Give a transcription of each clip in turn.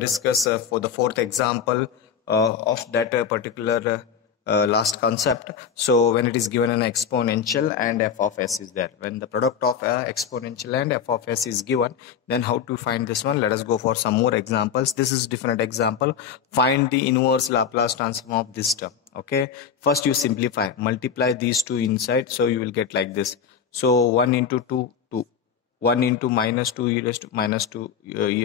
discuss for the fourth example of that particular last concept. So when it is given an exponential and f of s is there, when the product of exponential and f of s is given, then how to find this one? Let us go for some more examples. This is different example. Find the inverse Laplace transform of this term. Okay, first you simplify, multiply these two inside, so you will get like this. So 1 into 2, 2. 1 into minus 2 e raised to minus 2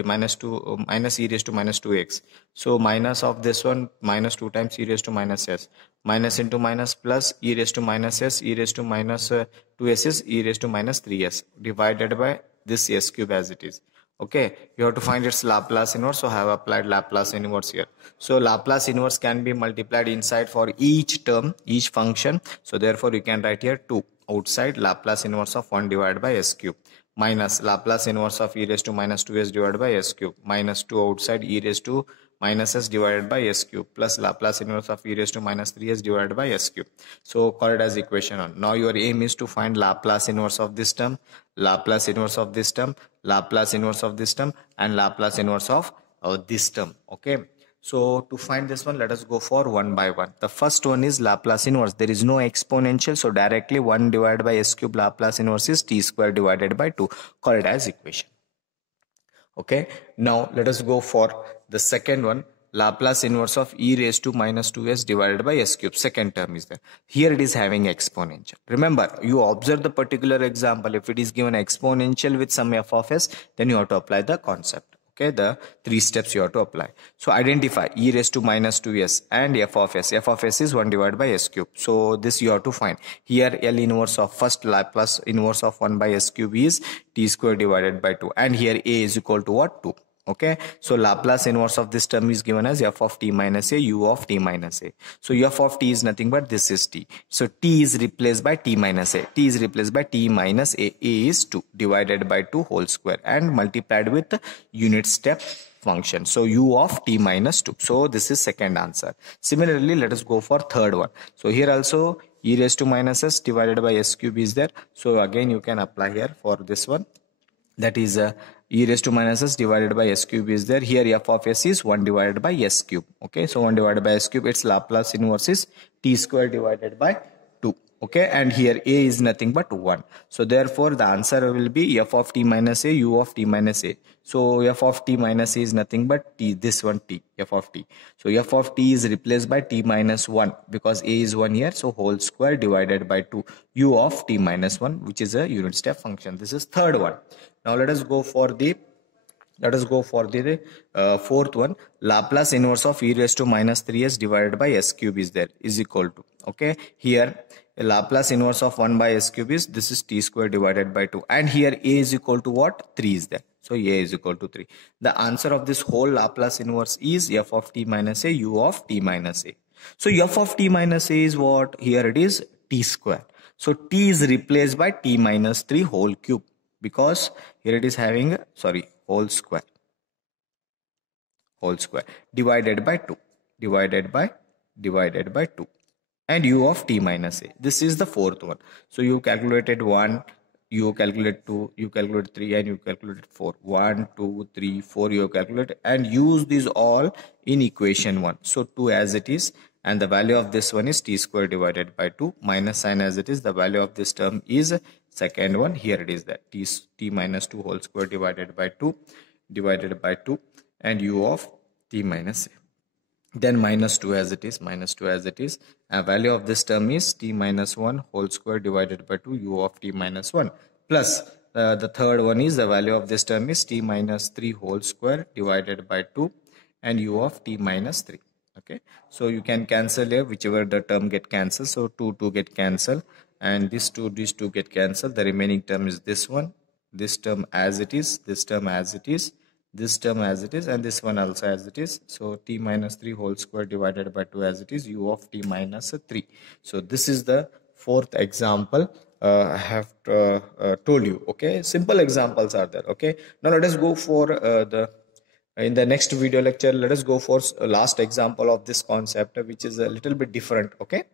minus e raised to minus 2x. So minus of this one, minus 2 times e raised to minus s. Minus into minus plus e raised to minus s, e raised to minus 2s is e raised to minus 3s divided by this s cube as it is. Okay, you have to find its Laplace inverse, so I have applied Laplace inverse here. So Laplace inverse can be multiplied inside for each term, each function. So therefore you can write here 2 outside Laplace inverse of 1 divided by s cube, minus Laplace inverse of e raised to minus 2s divided by s cube, minus 2 outside e raised to minus s divided by s cube, plus Laplace inverse of e raised to minus 3s divided by s cube. So call it as equation 1. Now your aim is to find Laplace inverse of this term, Laplace inverse of this term, Laplace inverse of this term, and Laplace inverse of this term. Okay, so to find this one, let us go for one by one. The first one is Laplace inverse. There is no exponential, so directly 1 divided by s cube Laplace inverse is t square divided by 2. Call it as equation. Okay, now let us go for the second one. Laplace inverse of e raised to minus 2s divided by s cube. Second term is there. Here it is having exponential. Remember, you observe the particular example. If it is given exponential with some f of s, then you have to apply the concept. Okay, the 3 steps you have to apply. So identify e raised to minus 2s and f of s. F of s is 1 divided by s cube. So this you have to find. Here L inverse of first Laplace inverse of 1 by s cube is t square divided by 2. And here a is equal to what? 2. Okay, so Laplace inverse of this term is given as f of t minus a, u of t minus a. So f of t is nothing but this is t. So t is replaced by t minus a. T is replaced by t minus a. A is 2 divided by 2 whole square and multiplied with the unit step function. So u of t minus 2. So this is second answer. Similarly, let us go for third one. So here also e raised to minus s divided by s cube is there. So again you can apply here for this one. That is e raised to minus s divided by s cube is there. Here f of s is 1 divided by s cube. Okay, so 1 divided by s cube, its Laplace inverse is t square divided by 2. Okay, and here a is nothing but 1. So therefore the answer will be f of t minus a, u of t minus a. So f of t minus a is nothing but t, this one t, f of t. So f of t is replaced by t minus 1 because a is 1 here. So whole square divided by 2, u of t minus 1, which is a unit step function. This is third one. Now let us go for the fourth one. Laplace inverse of e raised to minus 3s divided by s cube is there, is equal to. Okay, here Laplace inverse of 1 by s cube is, this is t square divided by 2, and here a is equal to what? 3 is there. So a is equal to 3. The answer of this whole Laplace inverse is f of t minus a, u of t minus a. So f of t minus a is what? Here it is t square. So t is replaced by t minus 3 whole cube, because here it is having whole square divided by 2 and u of t minus a. This is the fourth one. So you calculated 1, you calculate 2, you calculate 3, and you calculate 4. 1, 2, 3, 4 you calculate and use these all in equation 1. So 2 as it is, and the value of this one is t square divided by 2, minus sign as it is. The value of this term is second one. Here it is that t minus 2 whole square divided by 2 and u of t minus a. Then minus 2 as it is, and value of this term is t minus 1 whole square divided by 2, u of t minus 1, plus the third one is the value of this term is t minus 3 whole square divided by 2 and u of t minus 3. Okay, so you can cancel here whichever the term get cancelled. So 2 get cancelled, and these two get cancelled. The remaining term is this one, this term as it is, this term as it is, this term as it is, and this one also as it is. So t minus 3 whole square divided by 2 as it is, u of t minus 3. So this is the fourth example I have told you. Okay, simple examples are there. Okay, now let us go for in the next video lecture. Let us go for last example of this concept, which is a little bit different. Okay.